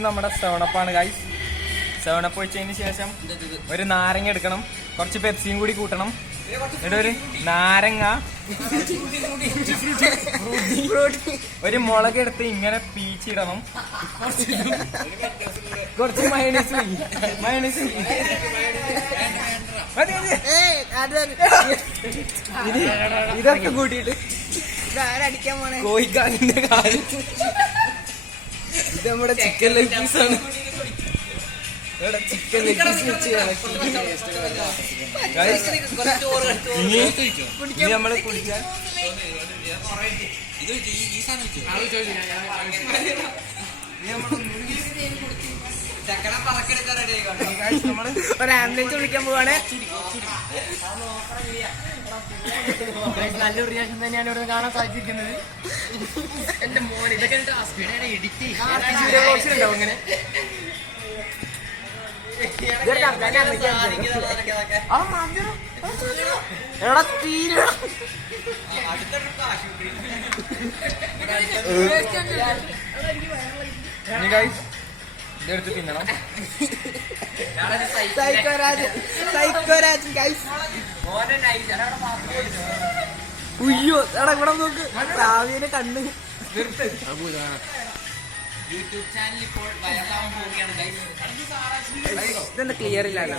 First നമ്മുടെ സെവണപ്പാണ് guys. സെവണപ്പ് വെച്ചതിന് ശേഷം ഒരു നാരങ്ങ എടുക്കണം, കുറച്ച് പെപ്സിയും കൂടി കൂട്ടണം, എന്നിട്ട് ഒരു നാരങ്ങ, ഒരു മുളക് എടുത്ത് ഇങ്ങനെ പീച്ചിടണം, കുറച്ച് മയോണൈസ് ഇതൊക്കെ കൂട്ടിയിട്ട് കോഴിക്കാലിന്റെ കാര്യം. ഇത് നമ്മുടെ ചിക്കൻ ലെഗ് പീസാണ്. ചിക്കൻ ലെഗ് പീസ് വെച്ച് ഇനി നമ്മള് കുടിക്കാൻ ഒരു ആംബുലൻസ് വിളിക്കാൻ പോവാണ്. നല്ലൊരു റിയാക്ഷൻ തന്നെയാണ് ഇവിടെ കാണാൻ സാധിച്ചിരിക്കുന്നത്. എന്റെ മോൻ ഇതൊക്കെ എഡിറ്റ് ഉണ്ടാവും ഇങ്ങനെ. ഇതെടുത്ത് തിന്നണം. ഉയ്യോ എടാ ഇവിടെ നോക്ക്, രാവിലെ കണ്ണ്. യൂട്യൂബ് ചാനൽ ഇപ്പോൾ വൈറലാവാൻ പോവുകയാണ് ഗൈസ്. ഇതെന്താ ക്ലിയർ ഇല്ലല്ലോ.